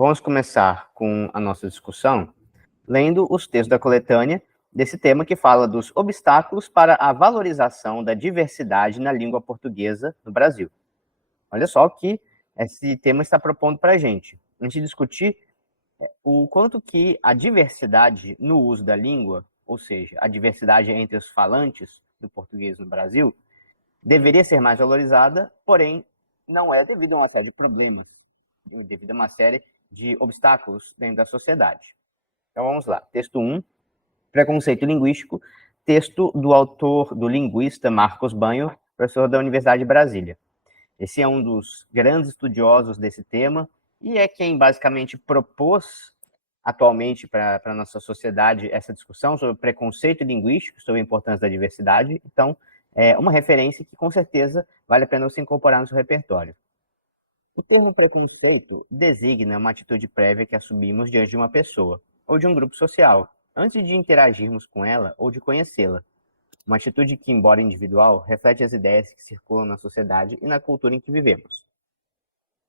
Vamos começar com a nossa discussão lendo os textos da coletânea desse tema que fala dos obstáculos para a valorização da diversidade na língua portuguesa no Brasil. Olha só o que esse tema está propondo para a gente discutir o quanto que a diversidade no uso da língua, ou seja, a diversidade entre os falantes do português no Brasil, deveria ser mais valorizada, porém não é devido a uma série de problemas, devido a uma série de obstáculos dentro da sociedade. Então vamos lá. Texto 1, Preconceito Linguístico, texto do autor, do linguista Marcos Banho, professor da Universidade de Brasília. Esse é um dos grandes estudiosos desse tema e é quem basicamente propôs atualmente para a nossa sociedade essa discussão sobre preconceito linguístico, sobre a importância da diversidade. Então, é uma referência que com certeza vale a pena você incorporar no seu repertório. O termo preconceito designa uma atitude prévia que assumimos diante de uma pessoa ou de um grupo social, antes de interagirmos com ela ou de conhecê-la. Uma atitude que, embora individual, reflete as ideias que circulam na sociedade e na cultura em que vivemos.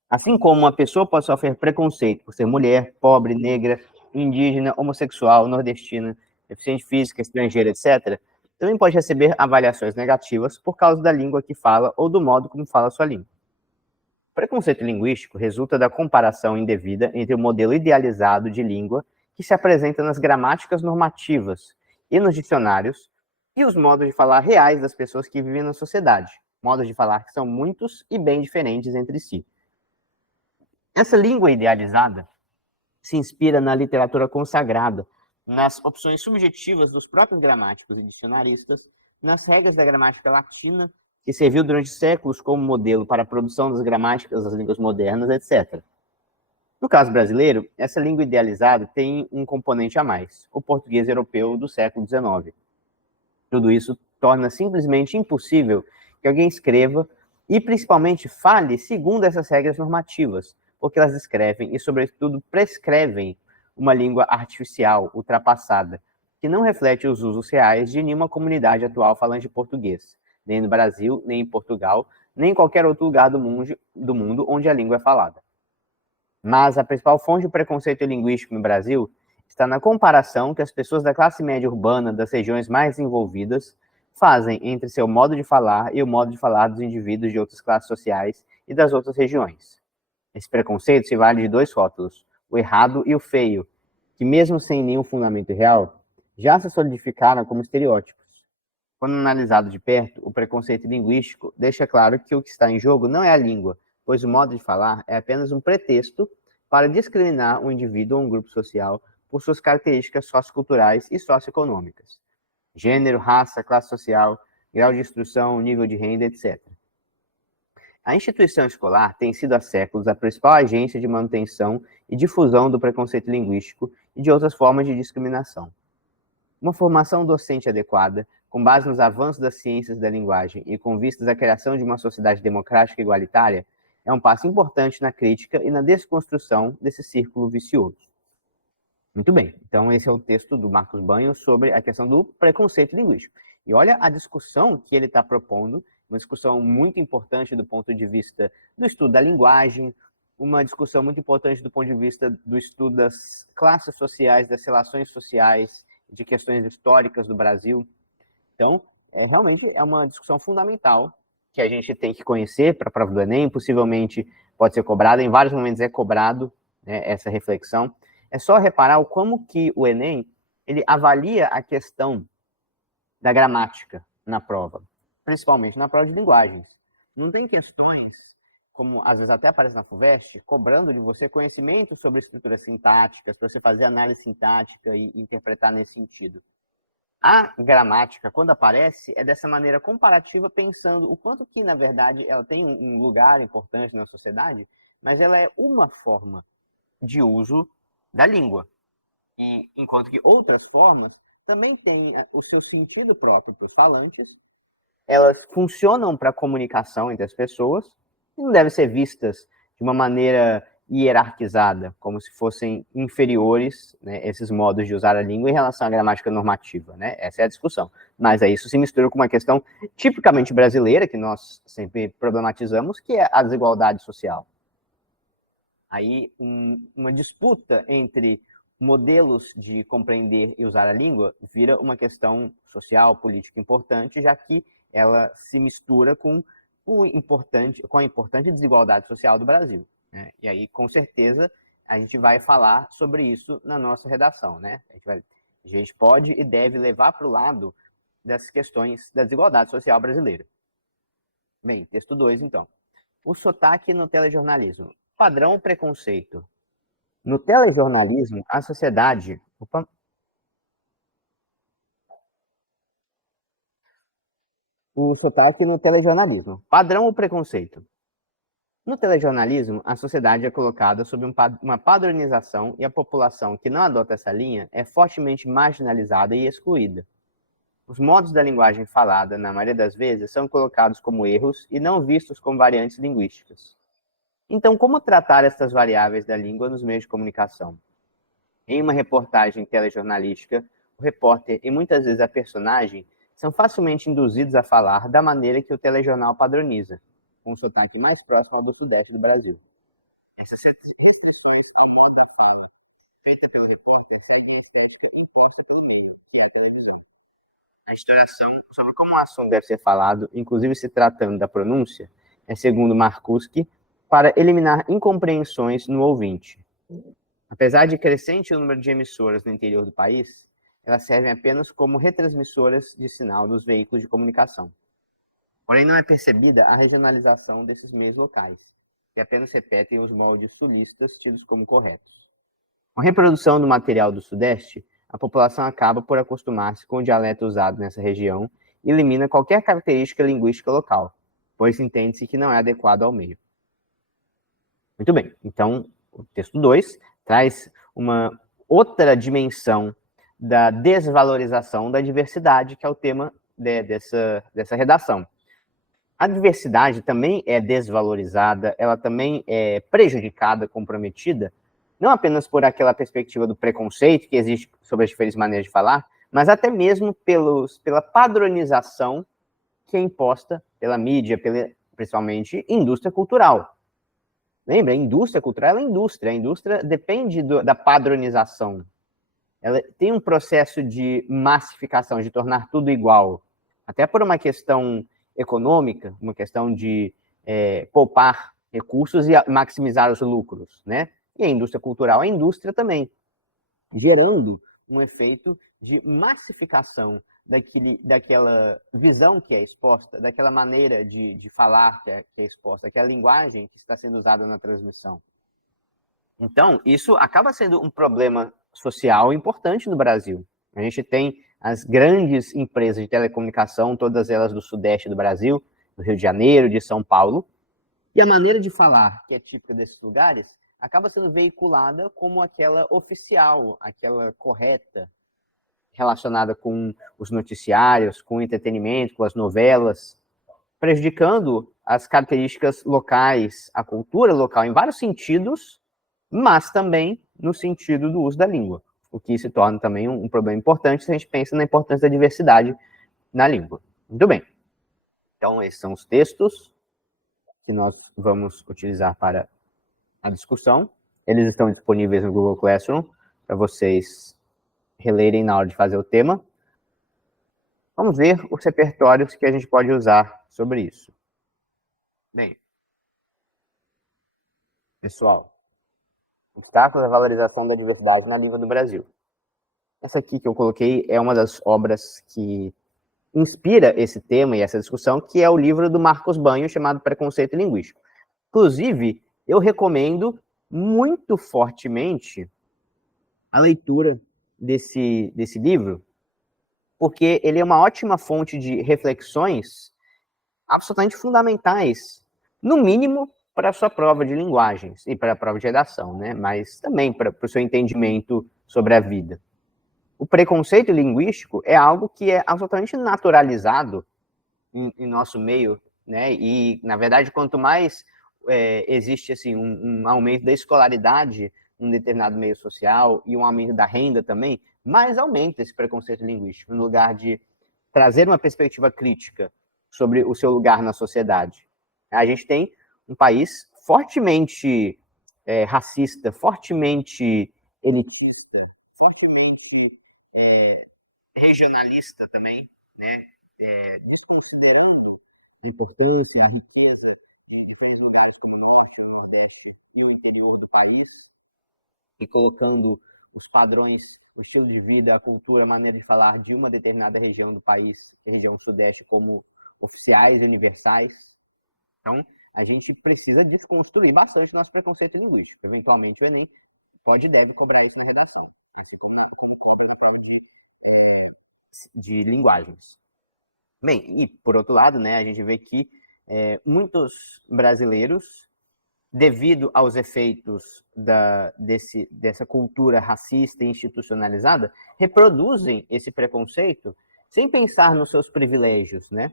Assim como uma pessoa pode sofrer preconceito por ser mulher, pobre, negra, indígena, homossexual, nordestina, deficiente física, estrangeira, etc., também pode receber avaliações negativas por causa da língua que fala ou do modo como fala a sua língua. O preconceito linguístico resulta da comparação indevida entre o modelo idealizado de língua que se apresenta nas gramáticas normativas e nos dicionários e os modos de falar reais das pessoas que vivem na sociedade, modos de falar que são muitos e bem diferentes entre si. Essa língua idealizada se inspira na literatura consagrada, nas opções subjetivas dos próprios gramáticos e dicionaristas, nas regras da gramática latina, que serviu durante séculos como modelo para a produção das gramáticas das línguas modernas, etc. No caso brasileiro, essa língua idealizada tem um componente a mais, o português europeu do século XIX. Tudo isso torna simplesmente impossível que alguém escreva e, principalmente, fale segundo essas regras normativas, porque elas descrevem e, sobretudo, prescrevem uma língua artificial, ultrapassada, que não reflete os usos reais de nenhuma comunidade atual falante de português, nem no Brasil, nem em Portugal, nem em qualquer outro lugar do mundo onde a língua é falada. Mas a principal fonte de preconceito linguístico no Brasil está na comparação que as pessoas da classe média urbana das regiões mais desenvolvidas fazem entre seu modo de falar e o modo de falar dos indivíduos de outras classes sociais e das outras regiões. Esse preconceito se vale de dois rótulos, o errado e o feio, que mesmo sem nenhum fundamento real, já se solidificaram como estereótipos. Quando analisado de perto, o preconceito linguístico deixa claro que o que está em jogo não é a língua, pois o modo de falar é apenas um pretexto para discriminar um indivíduo ou um grupo social por suas características socioculturais e socioeconômicas. Gênero, raça, classe social, grau de instrução, nível de renda, etc. A instituição escolar tem sido há séculos a principal agência de manutenção e difusão do preconceito linguístico e de outras formas de discriminação. Uma formação docente adequada, com base nos avanços das ciências da linguagem e com vistas à criação de uma sociedade democrática e igualitária, é um passo importante na crítica e na desconstrução desse círculo vicioso. Muito bem, então esse é o texto do Marcos Banho sobre a questão do preconceito linguístico. E olha a discussão que ele está propondo, uma discussão muito importante do ponto de vista do estudo da linguagem, uma discussão muito importante do ponto de vista do estudo das classes sociais, das relações sociais, de questões históricas do Brasil. Então, realmente é uma discussão fundamental que a gente tem que conhecer para a prova do Enem, possivelmente pode ser cobrada, em vários momentos é cobrado, né, essa reflexão. É só reparar como que o Enem ele avalia a questão da gramática na prova, principalmente na prova de linguagens. Não tem questões, como às vezes até aparece na FUVEST, cobrando de você conhecimento sobre estruturas sintáticas, para você fazer análise sintática e interpretar nesse sentido. A gramática, quando aparece, é dessa maneira comparativa, pensando o quanto que, na verdade, ela tem um lugar importante na sociedade, mas ela é uma forma de uso da língua. E, enquanto que outras formas também têm o seu sentido próprio para os falantes, elas funcionam para a comunicação entre as pessoas e não devem ser vistas de uma maneira hierarquizada, como se fossem inferiores, né, esses modos de usar a língua em relação à gramática normativa, né? Essa é a discussão. Mas aí isso se mistura com uma questão tipicamente brasileira, que nós sempre problematizamos, que é a desigualdade social. aí uma disputa entre modelos de compreender e usar a língua vira uma questão social, política importante, já que ela se mistura com a importante desigualdade social do Brasil, né? E aí, com certeza, a gente vai falar sobre isso na nossa redação, né? A gente pode e deve levar para o lado das questões da desigualdade social brasileira. Bem, texto 2, então. O sotaque no telejornalismo. Padrão ou preconceito? No telejornalismo, a sociedade... Opa. O sotaque no telejornalismo. Padrão ou preconceito? No telejornalismo, a sociedade é colocada sob uma padronização e a população que não adota essa linha é fortemente marginalizada e excluída. Os modos da linguagem falada, na maioria das vezes, são colocados como erros e não vistos como variantes linguísticas. Então, como tratar essas variáveis da língua nos meios de comunicação? Em uma reportagem telejornalística, o repórter e muitas vezes a personagem são facilmente induzidos a falar da maneira que o telejornal padroniza, com o sotaque mais próximo ao do sudeste do Brasil. Essa feita pelo repórter segue a estética imposta pelo meio, que é a televisão. A instauração sobre como o assunto deve ser falado, inclusive se tratando da pronúncia, é segundo Marcuski, para eliminar incompreensões no ouvinte. Apesar de crescente o número de emissoras no interior do país, elas servem apenas como retransmissoras de sinal dos veículos de comunicação. Porém, não é percebida a regionalização desses meios locais, que apenas repetem os moldes sulistas tidos como corretos. Com a reprodução do material do Sudeste, a população acaba por acostumar-se com o dialeto usado nessa região e elimina qualquer característica linguística local, pois entende-se que não é adequado ao meio. Muito bem, então o texto 2 traz uma outra dimensão da desvalorização da diversidade, que é o tema dessa redação. A diversidade também é desvalorizada, ela também é prejudicada, comprometida, não apenas por aquela perspectiva do preconceito que existe sobre as diferentes maneiras de falar, mas até mesmo pela padronização que é imposta pela mídia, principalmente indústria cultural. Lembra, a indústria cultural é indústria. A indústria depende da padronização. Ela tem um processo de massificação, de tornar tudo igual. Até por uma questão econômica, uma questão de poupar recursos e maximizar os lucros, né? E a indústria cultural é a indústria também, gerando um efeito de massificação daquela visão que é exposta, daquela maneira de falar que é exposta, daquela linguagem que está sendo usada na transmissão. Então, isso acaba sendo um problema social importante no Brasil. A gente tem as grandes empresas de telecomunicação, todas elas do sudeste do Brasil, do Rio de Janeiro, de São Paulo, e a maneira de falar, que é típica desses lugares, acaba sendo veiculada como aquela oficial, aquela correta, relacionada com os noticiários, com o entretenimento, com as novelas, prejudicando as características locais, a cultura local em vários sentidos, mas também no sentido do uso da língua, o que se torna também um problema importante se a gente pensa na importância da diversidade na língua. Muito bem. Então, esses são os textos que nós vamos utilizar para a discussão. Eles estão disponíveis no Google Classroom para vocês relerem na hora de fazer o tema. Vamos ver os repertórios que a gente pode usar sobre isso. Bem, pessoal, obstáculos à valorização da diversidade na língua do Brasil. Essa aqui que eu coloquei é uma das obras que inspira esse tema e essa discussão, que é o livro do Marcos Banho, chamado Preconceito Linguístico. Inclusive, eu recomendo muito fortemente a leitura desse livro, porque ele é uma ótima fonte de reflexões absolutamente fundamentais, no mínimo para a sua prova de linguagens e para a prova de redação, né? Mas também para o seu entendimento sobre a vida. O preconceito linguístico é algo que é absolutamente naturalizado em nosso meio, né? E, na verdade, quanto mais existe assim, um aumento da escolaridade em um determinado meio social e um aumento da renda também, mais aumenta esse preconceito linguístico, no lugar de trazer uma perspectiva crítica sobre o seu lugar na sociedade. A gente tem um país fortemente racista, fortemente elitista, fortemente regionalista também, né? Desconsiderando a importância, a riqueza de diferentes lugares como o Norte, o Nordeste e o interior do país, e colocando os padrões, o estilo de vida, a cultura, a maneira de falar de uma determinada região do país, a região Sudeste, como oficiais, universais. Então, a gente precisa desconstruir bastante nosso preconceito linguístico. Eventualmente, o Enem pode e deve cobrar isso na redação, como cobra no caso de linguagens. Bem, e por outro lado, né, a gente vê que muitos brasileiros, devido aos efeitos dessa cultura racista e institucionalizada, reproduzem esse preconceito sem pensar nos seus privilégios, né?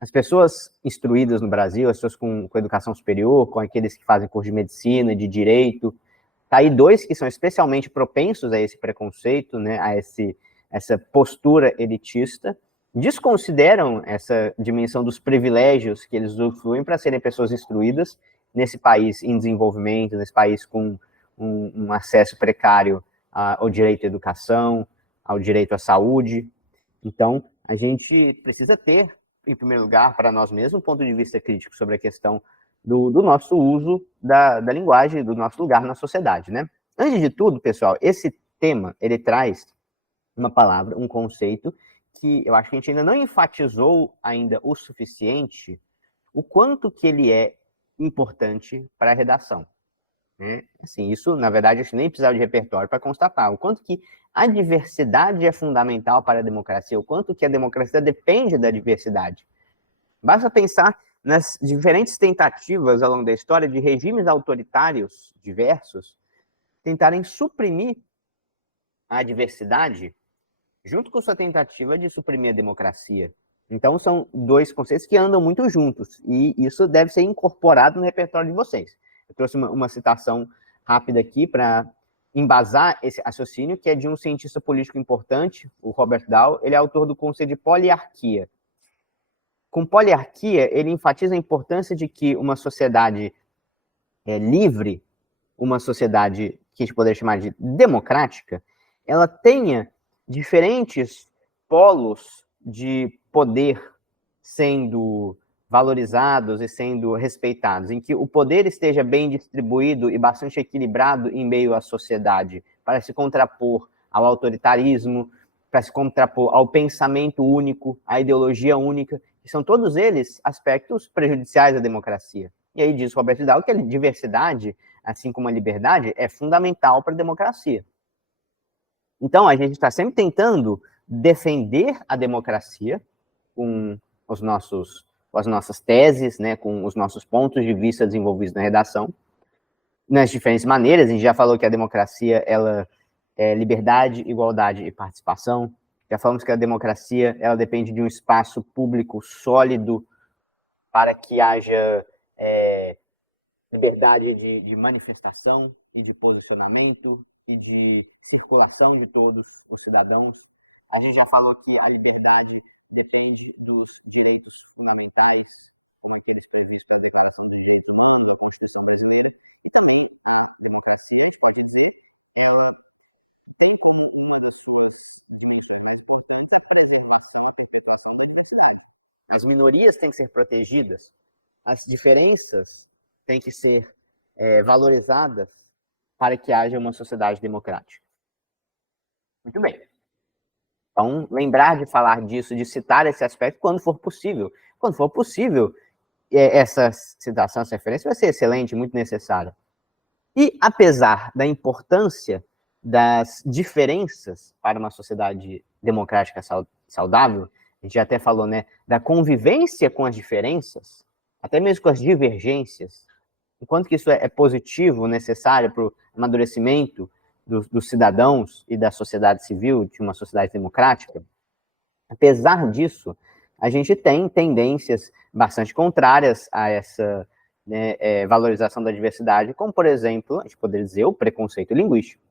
As pessoas instruídas no Brasil, as pessoas com educação superior, com aqueles que fazem curso de medicina, de direito, tá aí dois que são especialmente propensos a esse preconceito, né, a essa postura elitista, desconsideram essa dimensão dos privilégios que eles usufruem para serem pessoas instruídas nesse país em desenvolvimento, nesse país com um acesso precário ao direito à educação, ao direito à saúde. Então, a gente precisa ter, em primeiro lugar, para nós mesmos, um ponto de vista crítico sobre a questão do nosso uso da linguagem, do nosso lugar na sociedade, né? Antes de tudo, pessoal, esse tema, ele traz uma palavra, um conceito que eu acho que a gente ainda não enfatizou ainda o suficiente o quanto que ele é importante para a redação. Assim, isso, na verdade, acho que nem precisava de repertório para constatar o quanto que a diversidade é fundamental para a democracia, o quanto que a democracia depende da diversidade. Basta pensar nas diferentes tentativas ao longo da história de regimes autoritários diversos tentarem suprimir a diversidade junto com sua tentativa de suprimir a democracia. Então, são dois conceitos que andam muito juntos, e isso deve ser incorporado no repertório de vocês. Eu trouxe uma citação rápida aqui para embasar esse raciocínio, que é de um cientista político importante, o Robert Dahl. Ele é autor do conceito de poliarquia. Com poliarquia, ele enfatiza a importância de que uma sociedade livre, uma sociedade que a gente poderia chamar de democrática, ela tenha diferentes polos de poder sendo valorizados e sendo respeitados, em que o poder esteja bem distribuído e bastante equilibrado em meio à sociedade, para se contrapor ao autoritarismo, para se contrapor ao pensamento único, à ideologia única, que são todos eles aspectos prejudiciais à democracia. E aí diz Robert Dahl que a diversidade, assim como a liberdade, é fundamental para a democracia. Então, a gente está sempre tentando defender a democracia com as nossas teses, né, com os nossos pontos de vista desenvolvidos na redação, nas diferentes maneiras. A gente já falou que a democracia ela é liberdade, igualdade e participação. Já falamos que a democracia ela depende de um espaço público sólido para que haja liberdade de manifestação e de posicionamento e de circulação de todos os cidadãos. A gente já falou que a liberdade depende dos direitos fundamentais. As minorias têm que ser protegidas, as diferenças têm que ser valorizadas para que haja uma sociedade democrática. Muito bem. Então, lembrar de falar disso, de citar esse aspecto quando for possível. Quando for possível, essa citação, essa referência vai ser excelente, muito necessária. E, apesar da importância das diferenças para uma sociedade democrática saudável, a gente já até falou, né, da convivência com as diferenças, até mesmo com as divergências, enquanto que isso é positivo, necessário para o amadurecimento dos cidadãos e da sociedade civil, de uma sociedade democrática, apesar disso, a gente tem tendências bastante contrárias a essa valorização da diversidade, como, por exemplo, a gente poderia dizer o preconceito linguístico.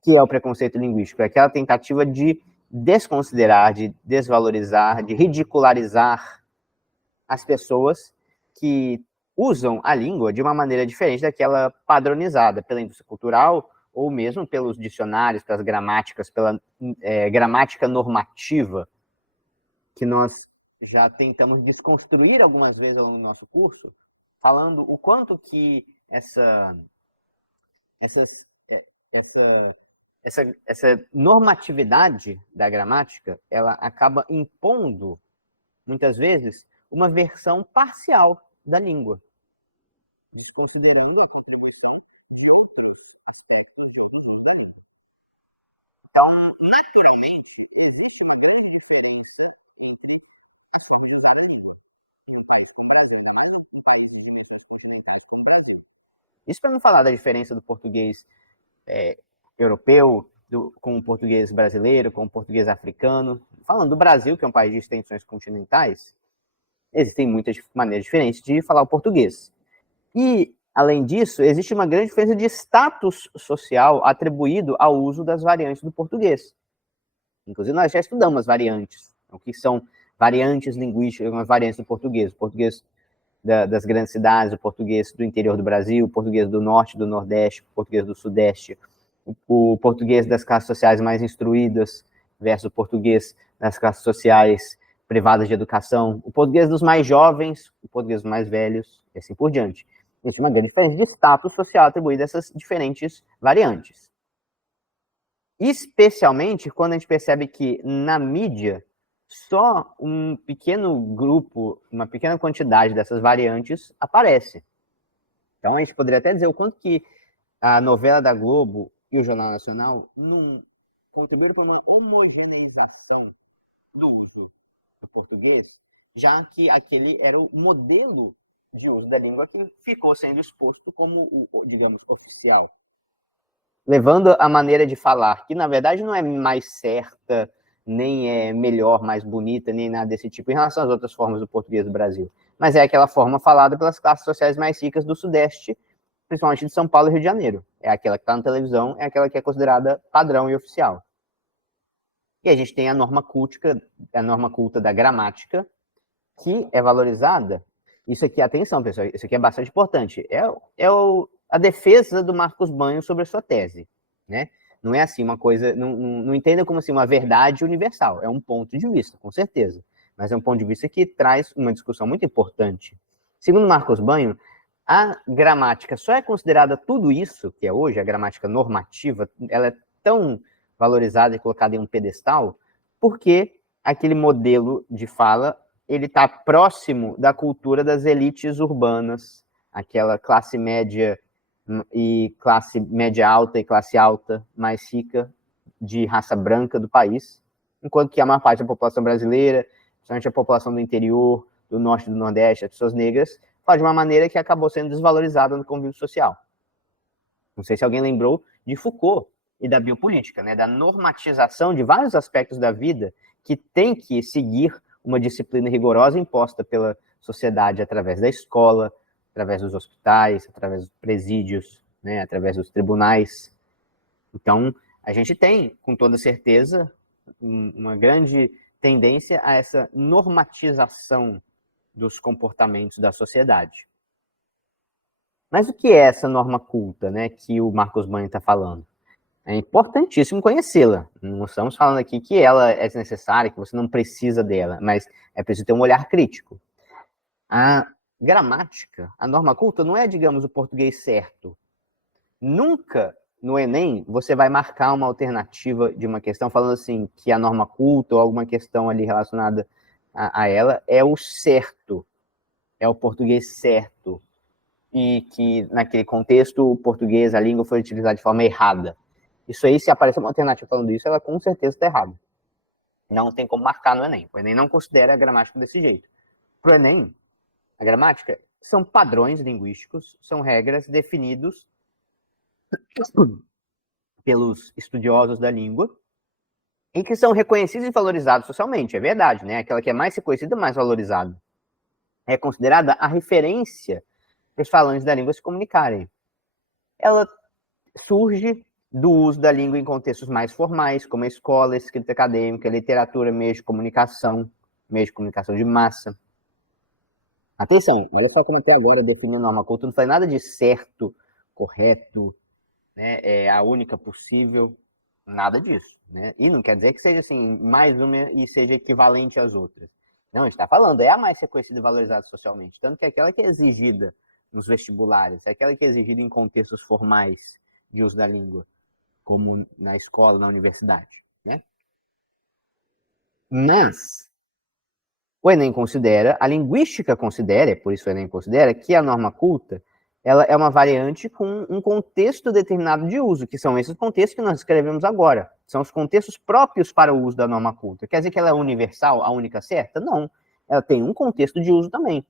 O que é o preconceito linguístico? É aquela tentativa de desconsiderar, de desvalorizar, de ridicularizar as pessoas que usam a língua de uma maneira diferente daquela padronizada pela indústria cultural ou mesmo pelos dicionários, pelas gramáticas, pela gramática normativa, que nós já tentamos desconstruir algumas vezes ao longo do nosso curso, falando o quanto que essa normatividade da gramática, ela acaba impondo, muitas vezes, uma versão parcial da língua. Então, isso para não falar da diferença do português europeu com o português brasileiro, com o português africano. Falando do Brasil, que é um país de extensões continentais, existem muitas maneiras diferentes de falar o português. E, além disso, existe uma grande diferença de status social atribuído ao uso das variantes do português. Inclusive, nós já estudamos as variantes. O que são variantes linguísticas, as variantes do português. O português das grandes cidades, o português do interior do Brasil, o português do norte, do nordeste, o português do sudeste, o português das classes sociais mais instruídas versus o português das classes sociais privadas de educação, o português dos mais jovens, o português dos mais velhos, e assim por diante. Existe uma grande diferença de status social atribuída a essas diferentes variantes. Especialmente quando a gente percebe que na mídia só um pequeno grupo, uma pequena quantidade dessas variantes aparece. Então a gente poderia até dizer o quanto que a novela da Globo e o Jornal Nacional não contribuíram para uma homogeneização do uso do português, já que aquele era o modelo de uso da língua que ficou sendo exposto como o, digamos, oficial. Levando a maneira de falar, que na verdade não é mais certa, nem é melhor, mais bonita, nem nada desse tipo, em relação às outras formas do português do Brasil. Mas é aquela forma falada pelas classes sociais mais ricas do Sudeste, principalmente de São Paulo e Rio de Janeiro. É aquela que está na televisão, é aquela que é considerada padrão e oficial. E a gente tem a norma culta da gramática, que é valorizada. Isso aqui, atenção, pessoal, isso aqui é bastante importante. A defesa do Marcos Banho sobre a sua tese, né? Não é assim uma coisa, não entenda como assim uma verdade universal, é um ponto de vista, com certeza, mas é um ponto de vista que traz uma discussão muito importante. Segundo Marcos Banho, a gramática só é considerada tudo isso que é hoje, a gramática normativa, ela é tão valorizada e colocada em um pedestal, porque aquele modelo de fala, ele está próximo da cultura das elites urbanas, aquela classe média e classe média alta e classe alta mais rica de raça branca do país, enquanto que a maior parte da população brasileira, principalmente a população do interior, do norte e do nordeste, as pessoas negras, fala de uma maneira que acabou sendo desvalorizada no convívio social. Não sei se alguém lembrou de Foucault e da biopolítica, né, da normatização de vários aspectos da vida que tem que seguir uma disciplina rigorosa imposta pela sociedade através da escola, através dos hospitais, através dos presídios, né, através dos tribunais. Então, a gente tem, com toda certeza, uma grande tendência a essa normatização dos comportamentos da sociedade. Mas o que é essa norma culta, né, que o Marcos Banho está falando? É importantíssimo conhecê-la. Não estamos falando aqui que ela é necessária, que você não precisa dela, mas é preciso ter um olhar crítico. A gramática, a norma culta, não é, digamos, o português certo. Nunca no Enem você vai marcar uma alternativa de uma questão falando assim que a norma culta ou alguma questão ali relacionada a ela é o certo, é o português certo, e que naquele contexto o português, a língua foi utilizada de forma errada. Isso aí, se aparecer uma alternativa falando isso, ela com certeza está errada. Não tem como marcar no Enem. O Enem não considera a gramática desse jeito. Para o Enem, a gramática são padrões linguísticos, são regras definidos pelos estudiosos da língua e que são reconhecidos e valorizados socialmente, é verdade, né? Aquela que é mais reconhecida, mais valorizada. É considerada a referência para os falantes da língua se comunicarem. Ela surge do uso da língua em contextos mais formais, como a escola, a escrita acadêmica, a literatura, meio de comunicação de massa. Atenção, olha só como até agora eu defini a norma culta, não falei nada de certo, correto, né, é a única possível, nada disso, né? E não quer dizer que seja assim, mais uma e seja equivalente às outras. Não, a gente está falando, é a mais reconhecida e valorizada socialmente, tanto que é aquela que é exigida nos vestibulares, é aquela que é exigida em contextos formais de uso da língua, como na escola, na universidade, né? Mas o Enem considera, a linguística considera, por isso o Enem considera, que a norma culta ela é uma variante com um contexto determinado de uso, que são esses contextos que nós escrevemos agora. São os contextos próprios para o uso da norma culta. Quer dizer que ela é universal, a única certa? Não. Ela tem um contexto de uso também.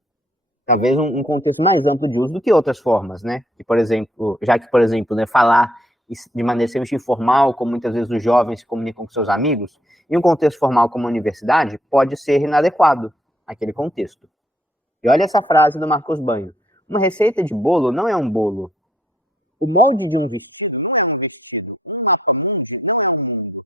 Talvez um contexto mais amplo de uso do que outras formas, né? Que, por exemplo, já que, por exemplo, né, falar de maneira extremamente informal, como muitas vezes os jovens se comunicam com seus amigos, em um contexto formal como a universidade, pode ser inadequado aquele contexto. E olha essa frase do Marcos Banho. Uma receita de bolo não é um bolo. O molde de um vestido não é um vestido. Um mapa-mundi não é um mundo.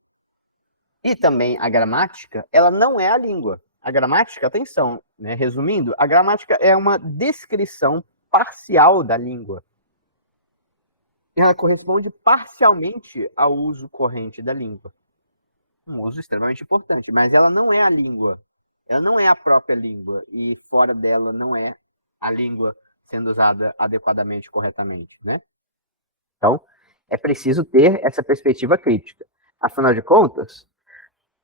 E também a gramática, ela não é a língua. A gramática, atenção, né? Resumindo, a gramática é uma descrição parcial da língua. Ela corresponde parcialmente ao uso corrente da língua. Um uso extremamente importante, mas ela não é a língua. Ela não é a própria língua. E fora dela não é a língua sendo usada adequadamente, corretamente, né? Então, é preciso ter essa perspectiva crítica. Afinal de contas,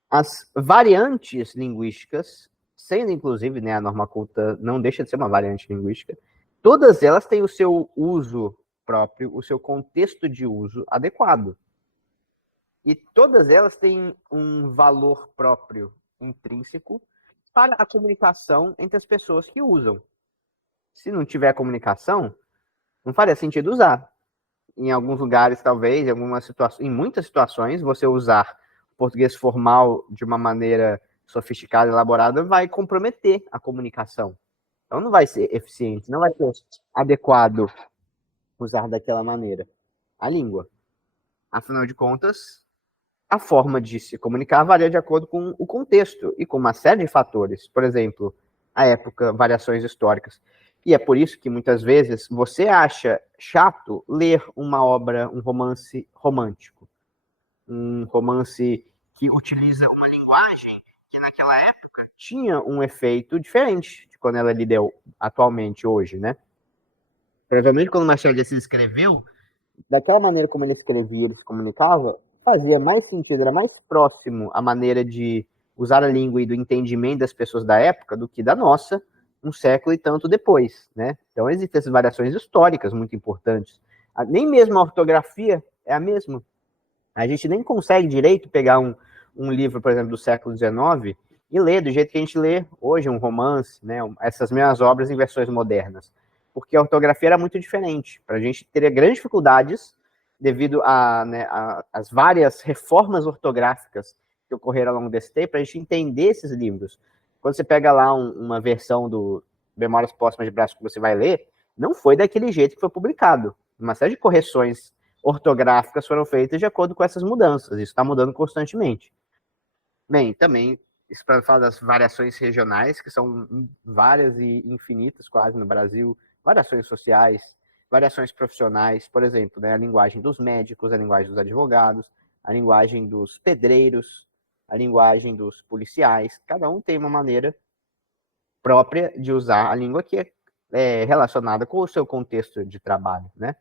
as variantes linguísticas, sendo inclusive, né, a norma culta não deixa de ser uma variante linguística, todas elas têm o seu uso próprio, o seu contexto de uso adequado. E todas elas têm um valor próprio intrínseco para a comunicação entre as pessoas que usam. Se não tiver comunicação, não faria sentido usar. Em alguns lugares, talvez, em muitas situações, você usar o português formal de uma maneira sofisticada, elaborada, vai comprometer a comunicação. Então não vai ser eficiente, não vai ser adequado usar daquela maneira a língua. Afinal de contas, a forma de se comunicar varia de acordo com o contexto e com uma série de fatores. Por exemplo, a época, variações históricas. E é por isso que muitas vezes você acha chato ler uma obra, um romance romântico, um romance que utiliza uma linguagem que naquela época tinha um efeito diferente de quando ela lida atualmente hoje, né? Provavelmente quando Machado de Assis escreveu, daquela maneira como ele escrevia, ele se comunicava, fazia mais sentido, era mais próximo a maneira de usar a língua e do entendimento das pessoas da época do que da nossa, um século e tanto depois, né? Então existem essas variações históricas muito importantes. Nem mesmo a ortografia é a mesma. A gente nem consegue direito pegar um livro, por exemplo, do século XIX e ler do jeito que a gente lê hoje um romance, né? Essas mesmas obras em versões modernas. Porque a ortografia era muito diferente. Para a gente teria grandes dificuldades devido às várias reformas ortográficas que ocorreram ao longo desse tempo, para a gente entender esses livros. Quando você pega lá uma versão do Memórias Póstumas de Brás que você vai ler, não foi daquele jeito que foi publicado. Uma série de correções ortográficas foram feitas de acordo com essas mudanças. Isso está mudando constantemente. Bem, também, isso para falar das variações regionais, que são várias e infinitas quase no Brasil, variações sociais, variações profissionais, por exemplo, né, a linguagem dos médicos, a linguagem dos advogados, a linguagem dos pedreiros, a linguagem dos policiais. Cada um tem uma maneira própria de usar a língua que é relacionada com o seu contexto de trabalho, né?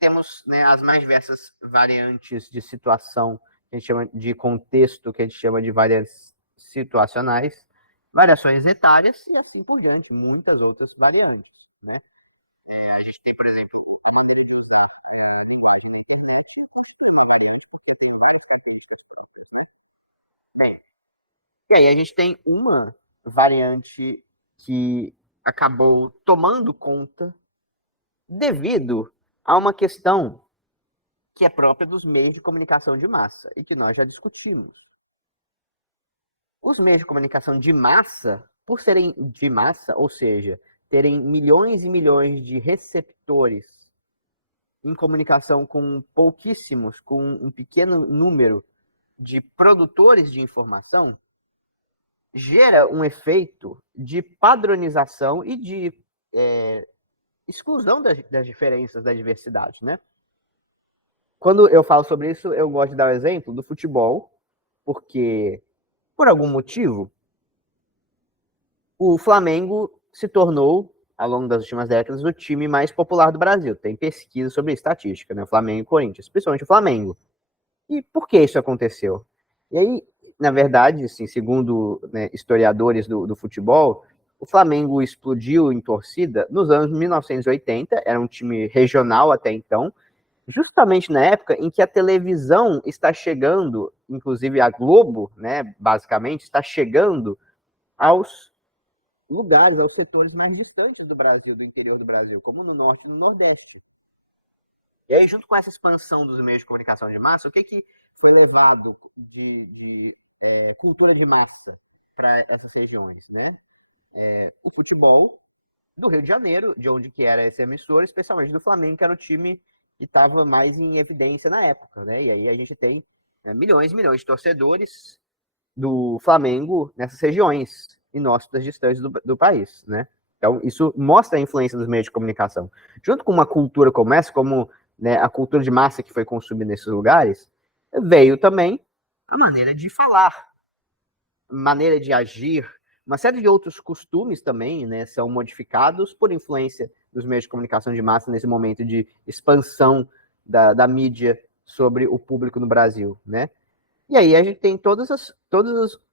Temos, né, as mais diversas variantes de situação, que a gente chama de contexto, que a gente chama de variantes situacionais, variações etárias e assim por diante, muitas outras variantes, né? A gente tem, por exemplo, a não definição da linguagem. E aí a gente tem uma variante que acabou tomando conta devido a uma questão que é própria dos meios de comunicação de massa e que nós já discutimos. Os meios de comunicação de massa, por serem de massa, ou seja, terem milhões e milhões de receptores em comunicação com pouquíssimos, com um pequeno número de produtores de informação, gera um efeito de padronização e de exclusão das diferenças, da diversidade, né? Quando eu falo sobre isso, eu gosto de dar o exemplo do futebol, porque, por algum motivo, o Flamengo se tornou, ao longo das últimas décadas, o time mais popular do Brasil. Tem pesquisa sobre estatística, né? O Flamengo e Corinthians, principalmente o Flamengo. E por que isso aconteceu? E aí, na verdade, assim, segundo, né, historiadores do futebol, o Flamengo explodiu em torcida nos anos 1980, era um time regional até então, justamente na época em que a televisão está chegando, inclusive a Globo, né, basicamente, está chegando aos lugares, aos setores mais distantes do Brasil, do interior do Brasil, como no norte e no nordeste. E aí, junto com essa expansão dos meios de comunicação de massa, o que foi levado de cultura de massa para essas regiões, né? O futebol do Rio de Janeiro, de onde que era essa emissora, especialmente do Flamengo, que era o time que estava mais em evidência na época, né? E aí a gente tem milhões e milhões de torcedores do Flamengo nessas regiões inóspitas distantes do país, né? Então, isso mostra a influência dos meios de comunicação. Junto com uma cultura como essa, como, né, a cultura de massa que foi consumida nesses lugares, veio também a maneira de falar, maneira de agir, uma série de outros costumes também, né, são modificados por influência dos meios de comunicação de massa nesse momento de expansão da mídia sobre o público no Brasil, né? E aí a gente tem todas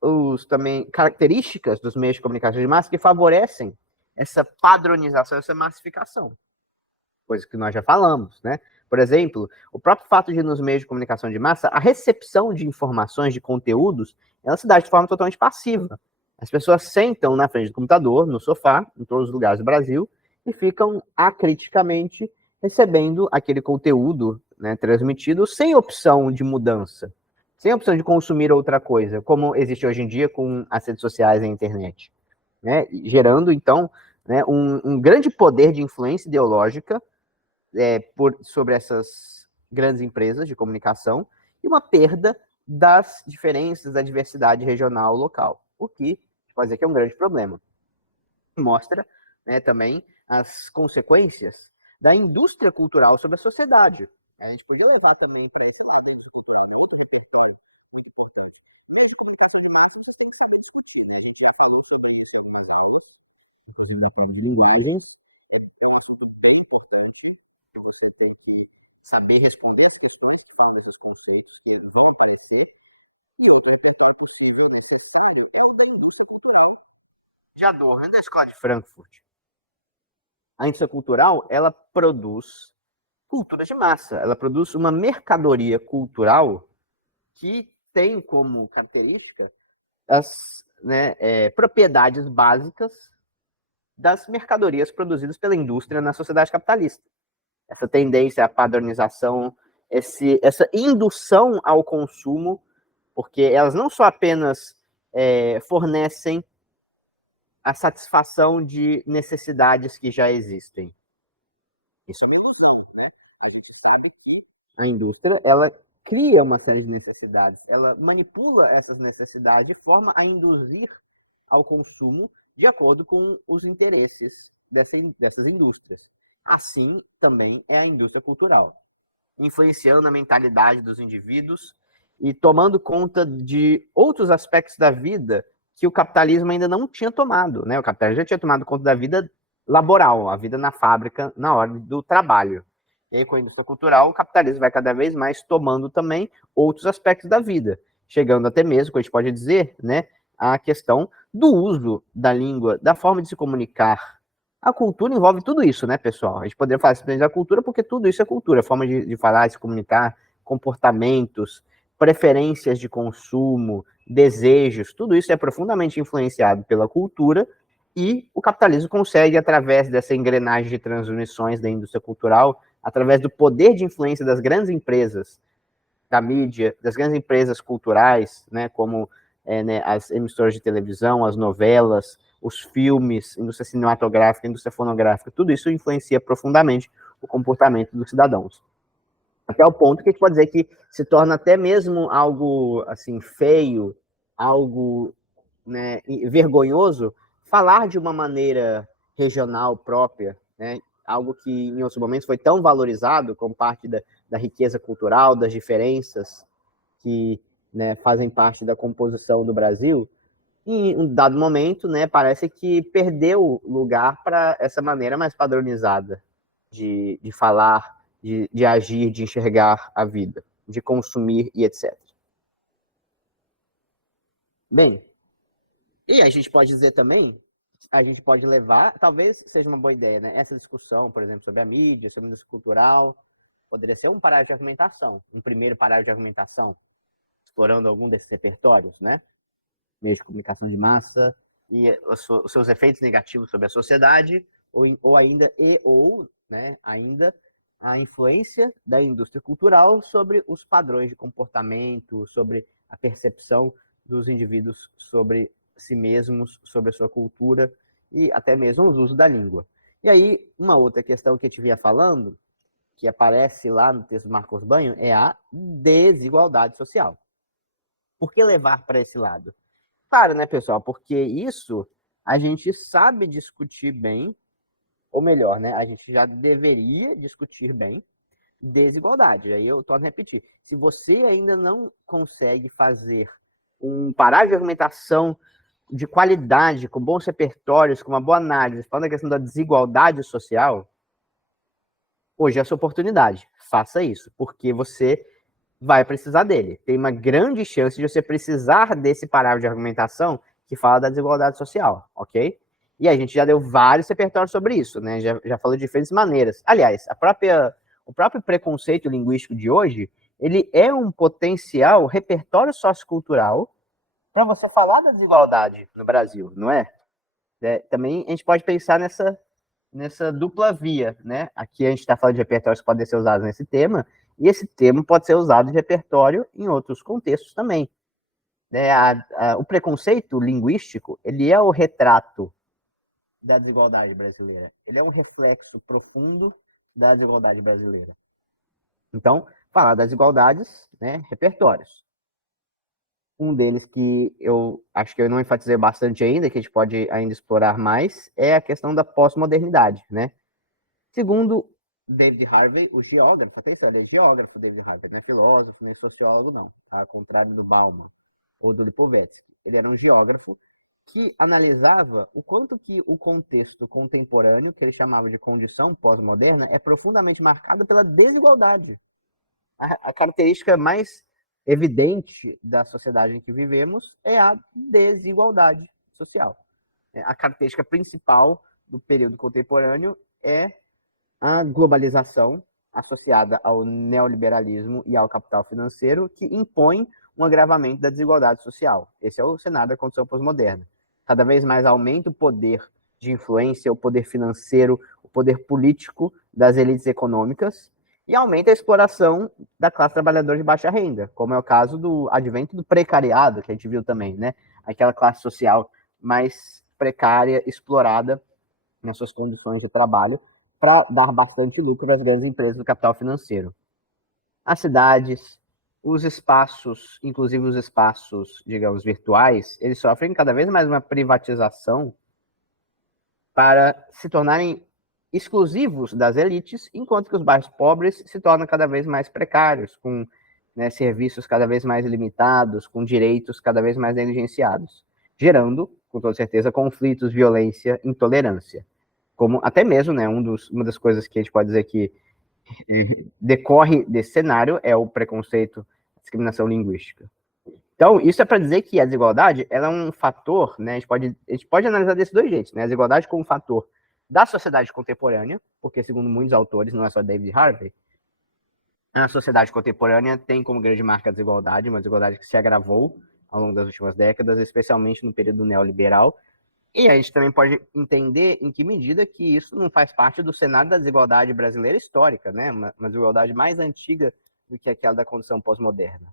os também características dos meios de comunicação de massa que favorecem essa padronização, essa massificação, coisa que nós já falamos, né? Por exemplo, o próprio fato de nos meios de comunicação de massa, a recepção de informações, de conteúdos, ela se dá de forma totalmente passiva. As pessoas sentam na frente do computador, no sofá, em todos os lugares do Brasil, e ficam acriticamente recebendo aquele conteúdo, né, transmitido sem opção de mudança, sem opção de consumir outra coisa, como existe hoje em dia com as redes sociais e a internet, né? Gerando, então, né, um grande poder de influência ideológica sobre essas grandes empresas de comunicação e uma perda das diferenças, da diversidade regional local, o que pode dizer que é um grande problema. Mostra, né, também as consequências da indústria cultural sobre a sociedade. A gente podia levar também para isso mais linguagens, você tem que saber responder as questões que falam desses conceitos, que eles vão aparecer, e outro repertório possível desses também é da indústria cultural de Adorno, da Escola de Frankfurt. A indústria cultural, ela produz cultura de massa, ela produz uma mercadoria cultural que tem como característica as, né, propriedades básicas das mercadorias produzidas pela indústria na sociedade capitalista. Essa tendência à padronização, essa indução ao consumo, porque elas não só apenas fornecem a satisfação de necessidades que já existem. Isso é uma ilusão, né? A gente sabe que a indústria, ela cria uma série de necessidades, ela manipula essas necessidades de forma a induzir ao consumo de acordo com os interesses dessas indústrias. Assim também é a indústria cultural, influenciando a mentalidade dos indivíduos e tomando conta de outros aspectos da vida que o capitalismo ainda não tinha tomado, né? O capitalismo já tinha tomado conta da vida laboral, a vida na fábrica, na hora do trabalho. E aí, com a indústria cultural, o capitalismo vai cada vez mais tomando também outros aspectos da vida, chegando até mesmo, como a gente pode dizer, né, a questão do uso da língua, da forma de se comunicar. A cultura envolve tudo isso, né, pessoal? A gente poderia falar simplesmente da cultura, porque tudo isso é cultura, forma de falar, de se comunicar, comportamentos, preferências de consumo, desejos, tudo isso é profundamente influenciado pela cultura e o capitalismo consegue, através dessa engrenagem de transmissões da indústria cultural, através do poder de influência das grandes empresas da mídia, das grandes empresas culturais, né, como né, as emissoras de televisão, as novelas, os filmes, indústria cinematográfica, indústria fonográfica, tudo isso influencia profundamente o comportamento dos cidadãos. Até o ponto que a gente pode dizer que se torna até mesmo algo assim feio, algo né, vergonhoso falar de uma maneira regional própria, né, algo que em outros momentos foi tão valorizado como parte da riqueza cultural, das diferenças que, né, fazem parte da composição do Brasil. Em um dado momento, né, parece que perdeu lugar para essa maneira mais padronizada de falar, de agir, de enxergar a vida, de consumir e etc. Bem, e a gente pode dizer também, a gente pode levar, talvez seja uma boa ideia, né? Essa discussão, por exemplo, sobre a mídia, sobre a indústria cultural, poderia ser um parágrafo de argumentação, um primeiro parágrafo de argumentação, explorando algum desses repertórios, né? Meios de comunicação de massa e os seus efeitos negativos sobre a sociedade, ou ainda, né, ainda a influência da indústria cultural sobre os padrões de comportamento, sobre a percepção dos indivíduos sobre si mesmos, sobre a sua cultura e até mesmo os usos da língua. E aí, uma outra questão que eu te vinha falando, que aparece lá no texto do Marcos Banho, é a desigualdade social. Por que levar para esse lado? Claro, né, pessoal? Porque isso a gente sabe discutir bem, ou melhor, né? A gente já deveria discutir bem desigualdade. Aí eu torno a repetir. Se você ainda não consegue fazer um parágrafo de argumentação de qualidade, com bons repertórios, com uma boa análise, falando da questão da desigualdade social, hoje é a sua oportunidade. Faça isso, porque você vai precisar dele. Tem uma grande chance de você precisar desse parágrafo de argumentação que fala da desigualdade social, ok? E a gente já deu vários repertórios sobre isso, né? Já falou de diferentes maneiras. Aliás, o próprio preconceito linguístico de hoje, ele é um potencial repertório sociocultural para você falar da desigualdade no Brasil, não é? Também a gente pode pensar nessa dupla via, né? Aqui a gente está falando de repertórios que podem ser usados nesse tema, e esse termo pode ser usado de repertório em outros contextos também. Né? O preconceito linguístico, ele é o retrato da desigualdade brasileira. Ele é um reflexo profundo da desigualdade brasileira. Então, falar das desigualdades, né, repertórios. Um deles que eu acho que eu não enfatizei bastante ainda, que a gente pode ainda explorar mais, é a questão da pós-modernidade, né? Segundo David Harvey, o geógrafo, atenção, ele é geógrafo, David Harvey, não é filósofo, nem sociólogo, não, tá? Ao contrário do Bauman ou do Lipovetsky. Ele era um geógrafo que analisava o quanto que o contexto contemporâneo, que ele chamava de condição pós-moderna, é profundamente marcado pela desigualdade. A característica mais evidente da sociedade em que vivemos é a desigualdade social. A característica principal do período contemporâneo é a globalização associada ao neoliberalismo e ao capital financeiro, que impõe um agravamento da desigualdade social. Esse é o cenário da condição pós-moderna. Cada vez mais aumenta o poder de influência, o poder financeiro, o poder político das elites econômicas e aumenta a exploração da classe trabalhadora de baixa renda, como é o caso do advento do precariado, que a gente viu também, né? Aquela classe social mais precária, explorada nas suas condições de trabalho, para dar bastante lucro às grandes empresas do capital financeiro. As cidades, os espaços, inclusive os espaços, digamos, virtuais, eles sofrem cada vez mais uma privatização para se tornarem exclusivos das elites, enquanto que os bairros pobres se tornam cada vez mais precários, com, né, serviços cada vez mais limitados, com direitos cada vez mais negligenciados, gerando, com toda certeza, conflitos, violência, intolerância. Como até mesmo, né, uma das coisas que a gente pode dizer que decorre desse cenário é o preconceito, a discriminação linguística. Então, isso é para dizer que a desigualdade ela é um fator, né, a gente pode analisar desses dois jeitos, né, a desigualdade como um fator da sociedade contemporânea, porque segundo muitos autores, não é só David Harvey, a sociedade contemporânea tem como grande marca a desigualdade, uma desigualdade que se agravou ao longo das últimas décadas, especialmente no período neoliberal. E a gente também pode entender em que medida que isso não faz parte do cenário da desigualdade brasileira histórica, né? Uma desigualdade mais antiga do que aquela da condição pós-moderna.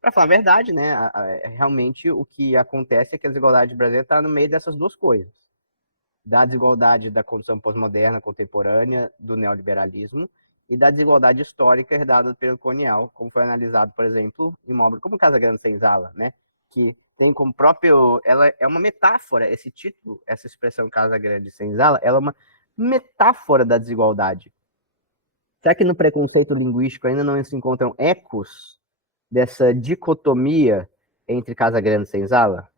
Para falar a verdade, né? Realmente o que acontece é que a desigualdade brasileira está no meio dessas duas coisas. Da desigualdade da condição pós-moderna, contemporânea, do neoliberalismo, e da desigualdade histórica herdada do período colonial, como foi analisado, por exemplo, em uma obra como Casa Grande Senzala, né? que tem como próprio... Ela é uma metáfora, esse título, essa expressão Casa Grande Senzala, ela é uma metáfora da desigualdade. Será que no preconceito linguístico ainda não se encontram ecos dessa dicotomia entre Casa Grande e Senzala?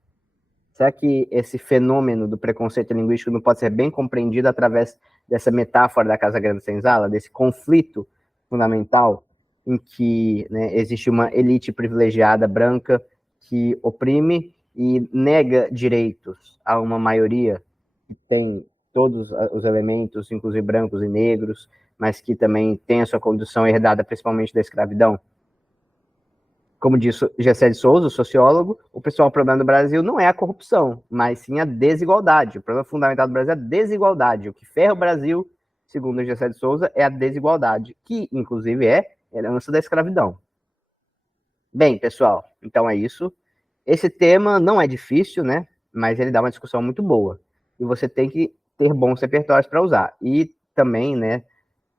Será que esse fenômeno do preconceito linguístico não pode ser bem compreendido através dessa metáfora da Casa Grande e Senzala, desse conflito fundamental em que, né, existe uma elite privilegiada branca que oprime e nega direitos a uma maioria que tem todos os elementos, inclusive brancos e negros, mas que também tem a sua condição herdada principalmente da escravidão? Como disse Gessé de Souza, o sociólogo, o principal problema do Brasil não é a corrupção, mas sim a desigualdade. O problema fundamental do Brasil é a desigualdade. O que ferra o Brasil, segundo Gessé de Souza, é a desigualdade, que inclusive é herança da escravidão. Bem, pessoal, então é isso. Esse tema não é difícil, né? Mas ele dá uma discussão muito boa. E você tem que ter bons repertórios para usar. E também, né,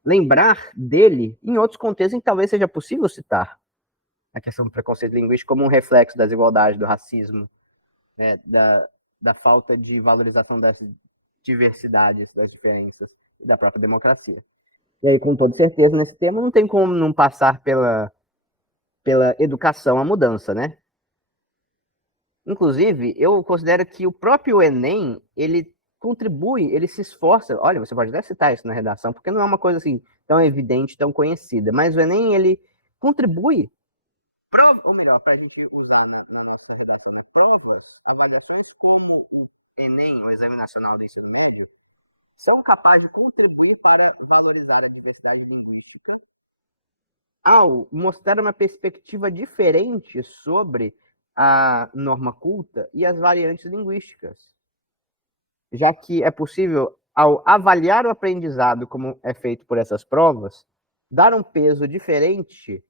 lembrar dele em outros contextos em que talvez seja possível citar a questão do preconceito linguístico como um reflexo da desigualdade, do racismo, né, da falta de valorização das diversidades, das diferenças e da própria democracia. E aí, com toda certeza, nesse tema, não tem como não passar pela educação a mudança, né? Inclusive, eu considero que o próprio Enem, ele contribui, ele se esforça. Olha, você pode até citar isso na redação, porque não é uma coisa assim tão evidente, tão conhecida, mas o Enem, ele contribui, ou melhor, para a gente usar na nossa redação das provas, avaliações como o Enem, o Exame Nacional do Ensino Médio, são capazes de contribuir para valorizar a diversidade linguística ao mostrar uma perspectiva diferente sobre a norma culta e as variantes linguísticas, já que é possível, ao avaliar o aprendizado como é feito por essas provas, dar um peso diferente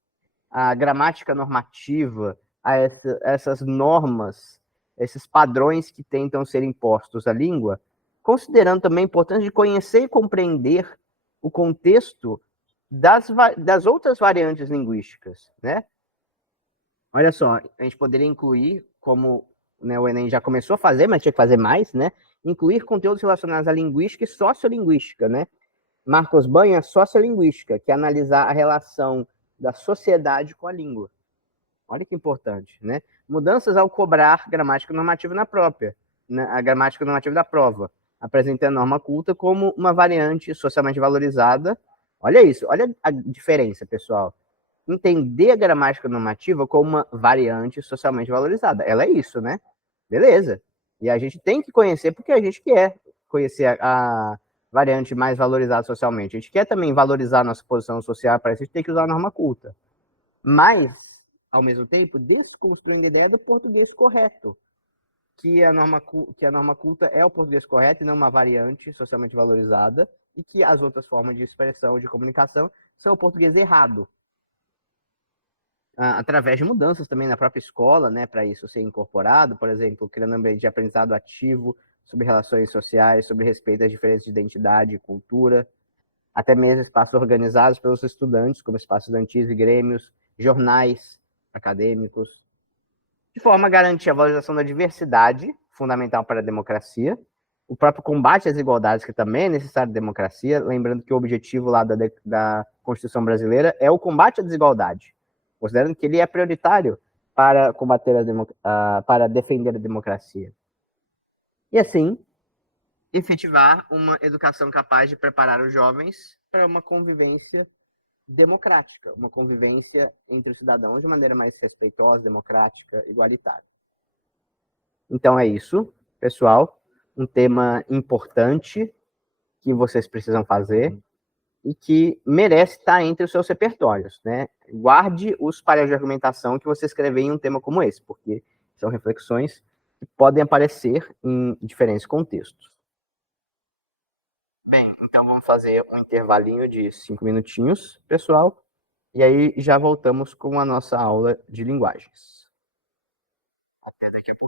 à gramática normativa, a essas normas, esses padrões que tentam ser impostos à língua, considerando também a importância de conhecer e compreender o contexto das outras variantes linguísticas, né? Olha só, a gente poderia incluir, como, né, o Enem já começou a fazer, mas tinha que fazer mais, né? Incluir conteúdos relacionados à linguística e sociolinguística, né? Marcos Banha, sociolinguística, que é analisar a relação da sociedade com a língua. Olha que importante, né? Mudanças ao cobrar gramática normativa na própria, né? A gramática normativa da prova, apresentando a norma culta como uma variante socialmente valorizada. Olha isso, olha a diferença, pessoal. Entender a gramática normativa como uma variante socialmente valorizada. Ela é isso, né? Beleza. E a gente tem que conhecer porque a gente quer conhecer a variante mais valorizada socialmente. A gente quer também valorizar a nossa posição social, para isso a gente tem que usar a norma culta. Mas, ao mesmo tempo, desconstruindo a ideia do português correto, que a norma culta é o português correto e não uma variante socialmente valorizada, e que as outras formas de expressão, de comunicação, são o português errado. Através de mudanças também na própria escola, né, para isso ser incorporado, por exemplo, criando um ambiente de aprendizado ativo sobre relações sociais, sobre respeito às diferenças de identidade e cultura, até mesmo espaços organizados pelos estudantes, como espaços estudantis e grêmios, jornais acadêmicos, de forma a garantir a valorização da diversidade, fundamental para a democracia, o próprio combate às desigualdades, que também é necessário da democracia, lembrando que o objetivo lá da Constituição brasileira é o combate à desigualdade, considerando que ele é prioritário para combater para defender a democracia. E assim, efetivar uma educação capaz de preparar os jovens para uma convivência democrática, uma convivência entre os cidadãos de maneira mais respeitosa, democrática, igualitária. Então é isso, pessoal. Um tema importante que vocês precisam fazer e que merece estar entre os seus repertórios, né? Guarde os paredes de argumentação que você escrever em um tema como esse, porque são reflexões que podem aparecer em diferentes contextos. Bem, então vamos fazer um intervalinho de 5 minutinhos, pessoal, e aí já voltamos com a nossa aula de linguagens. Até daqui a pouco.